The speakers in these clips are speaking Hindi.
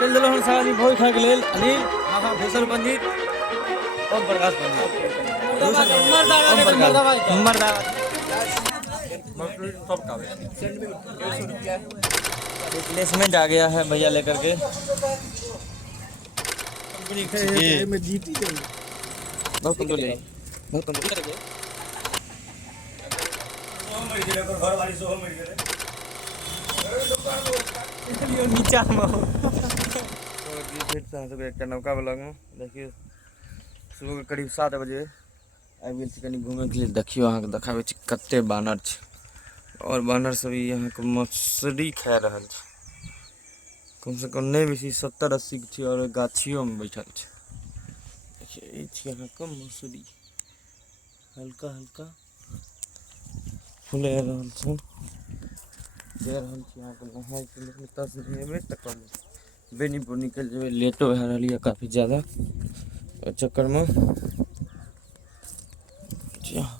चल दिलो हम सारा भोज खा के लेल अनिल भूषण पंडित ओम प्रकाश पंडित सब का रिप्लेसमेंट आ गया है भैया लेकर के बहुत कंट्रोल है बहुत कंट्रोल करके नीचा फिर से एक नौका ब्लॉग में देखिए सुबह के करीब 7 बजे आबि गेल छी कनी घूमे के लिए। देखियो अहाँ के देखाबे छी कते बानर छै और बानर सब यहाँ के मछली खा रहल छै। कम से कम नहीं बेसी 70-80 के छै और गाछियों में बैठल छै। देखिए ई छै यहाँ के मछली हल्का हल्का फूले रहल छै दे रहल छी यहाँ के नहाय के लिए। तस नहेबे तक बेनीपुर निकल जेबे लेटो भए रही है काफी ज्यादा चक्कर में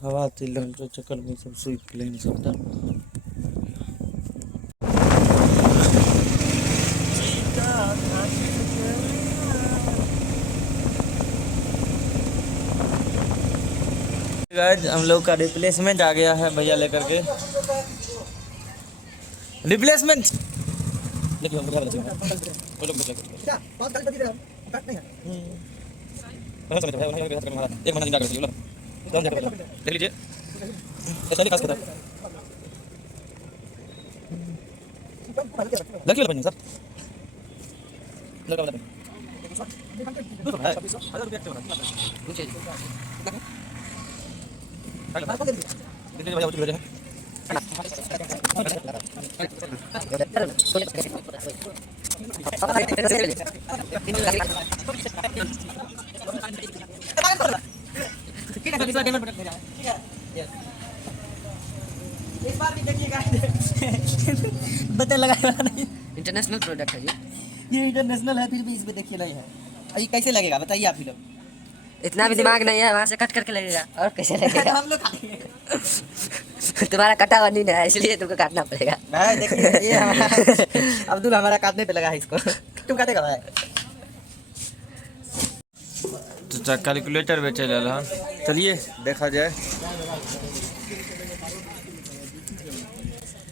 हवा चल रहा है चक्कर में सब सूख गए सबटा। हम लोग का रिप्लेसमेंट आ गया है भैया लेकर के रिप्लेसमेंट देखिए एक महीना देख लीजिए ऐसा नहीं खास करता देखिए सर लगा वाला इस बार भी देखिएगा बता लगाया नहीं इंटरनेशनल प्रोडक्ट है ये इंटरनेशनल है फिर भी इस पे देखिए नहीं है। ये कैसे लगेगा बताइए आप ही लोग। इतना भी दिमाग नहीं है वहाँ से कट करके लगेगा और कैसे लगेगा हम लोग खाएंगे तुम्हारा कटा हुआ नहीं है इसलिए तुमको काटना पड़ेगा। भाई देखिए ये हमारा अब्दुल हमारा काटने पे लगा है इसको तुम काटेगा भाई। तो कैलकुलेटर बेचे रहा चलिए देखा जाए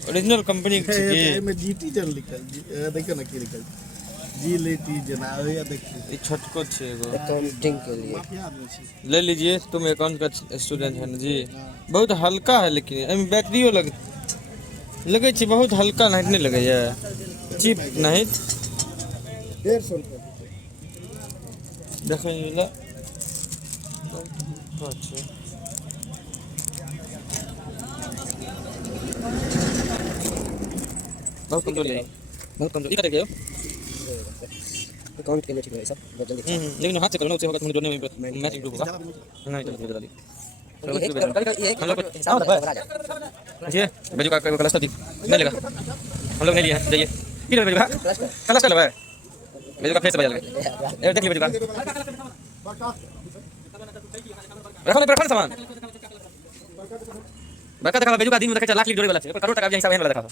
ओरिजिनल कंपनी में जीटी जन लिखल देखियो ना की लिखल जी लेटी जना या देखिए ये छोटको छे एगो अकाउंटिंग के लिए ले लीजिए तुम अकाउंट का स्टूडेंट है ना जी। बहुत हल्का है लेकिन इसमें बैटरियो लगे छी बहुत हल्का नहीं लगे है चिप नहीं 150 रुपया देखो ये ला अच्छा बहुत कंट्रोल है बहुत कंट्रोल ये करेंगे अकाउंट के लिए ठीक है सब बहुत जल्दी लेकिन हाथ से करना उससे होगा तुम जोड़ने में मैच इंप्रूव होगा नहीं तो जल्दी हम लोग जी बेजू का कोई क्लस्टर नहीं लेगा हम लोग नहीं लिए जाइए किधर बेजू का क्लस्टर लगा बेजू का फेस बजा लगा ये देखिए बेजू का रखो ना रखो सामान बरका देखा बेजू का दिन में देखा लाख लीटर जोड़े वाला है करोड़ टका हिसाब है वाला देखा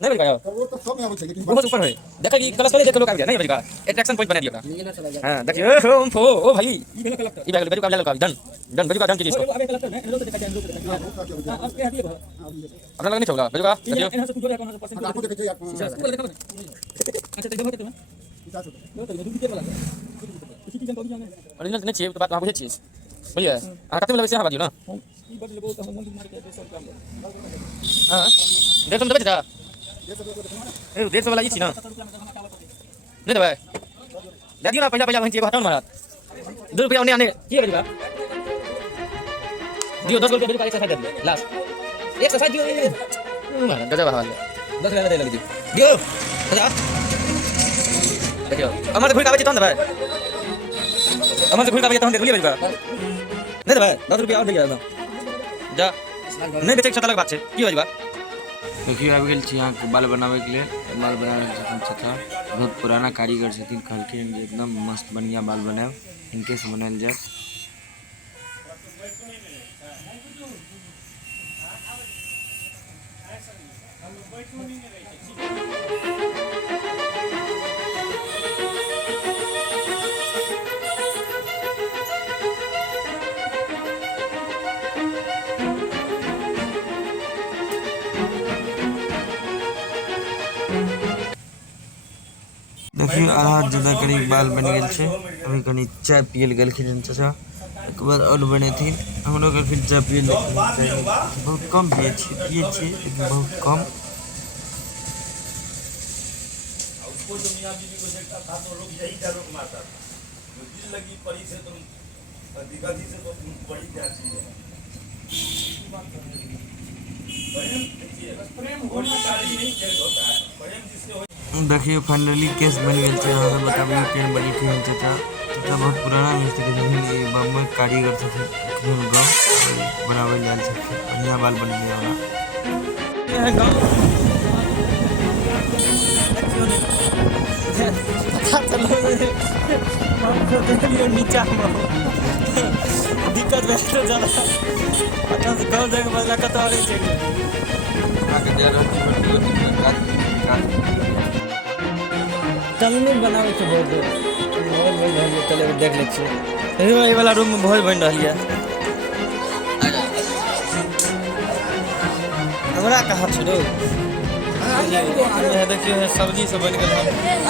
नहीं बजेगा वो तो सब में आवश्यक है बहुत ऊपर है देखा कि क्लच पहले देख लोग आ गया नहीं बजेगा अट्रैक्शन पॉइंट बना दिया हां देखिए ओ भाई ये बेजू का लगा डन डन बेजू का डन कीजिए इसको अपना लगा नहीं चला बेजू का देखिए आपको देखिए आप ओरिजिनल नहीं चाहिए तो बात वहां बुझे चीज बुझिए आ कते में लगे से हां बाजियो ना हां 150 में बेचा 150 वाला ये छी ना नहीं देबे दे दियो ना पैसा पैसा भंची को हटाओ महाराज 2 रुपया आने की बेचबा दियो 10 रुपया बेचबा एक साथ दे दे लास्ट एक साथ दियो महाराज गजब हवाले 10 रुपया दे लगी दियो जा देखियो हमारे भूल का बेचे तो भाई हमारे भूल का बेचे तो हम देख लिए बेचबा नहीं देबे 10 रुपया और दे जा नहीं बेचे छता लग बात छे की बेचबा देखिए आबि गेल छी यहाँ बाल बनावे के लिए बाल बनावे छथिन बहुत पुराना कारीगर छथिन कहलखिन जे एकदम मस्त बढ़िया बाल बनाएब इनके से बनाएल जाए। देखिए आधा ज़्यादा करीब बाल बन गए छे। अभी कनी चाय पियल गल चाचा, एक बार और बने थी हम लोग फिर चाय पियल बहुत कम पिए छे लेकिन बहुत कम। देखिए फाइनली केस बन गए थे। यहाँ से बताबिए केन बनी थी चाचा। चाचा बहुत पुराना मिस्त्री थे, बम्बई कारीगर थे गाँव बनावे लाल थे। बढ़िया बाल बन गया वाला नीचा दिक्कत ज्यादा गाँव जाके बदला कतवा तलनी बनावे के बहुत भोज बन रही है। चले देख ले छे यही वाला रूम में भोज बन रही है। हमरा कहाँ छोड़ो देखियो सब्जी सब बन गया।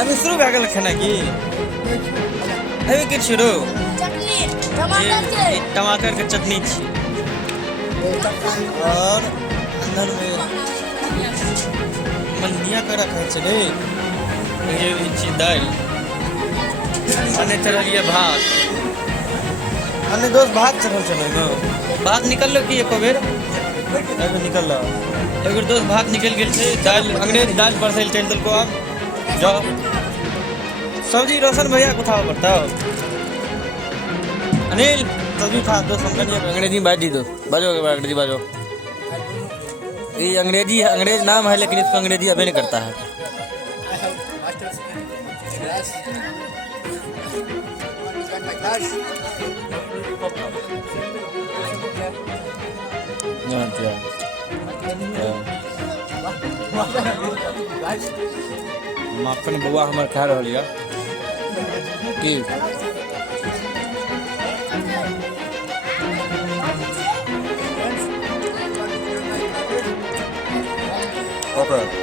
अभी शुरू भए गेल खाना की अभी कि छोड़ो टमाटर के चटनी छी और अंदर में मनिया का रखा छे ये दाल अने चढ़लिए भात अने दोस्त भात चढ़ल चलो न भात निकल लो कि एको बेर निकल लो एक बेर दोस्त भात निकल गए थे। दाल अंग्रेज दाल परसेल चल दल को अब जाओ सब्जी रोशन भैया को उठाओ पड़ता अनिल सब्जी खा दोस्त अंग्रेजी बात दी दो बाजो अंग्रेजी बाजो। ये अंग्रेजी अंग्रेज नाम है लेकिन इसको अंग्रेजी अभी नहीं करता है। माखन बुआ हमार खा रहा है कि ओके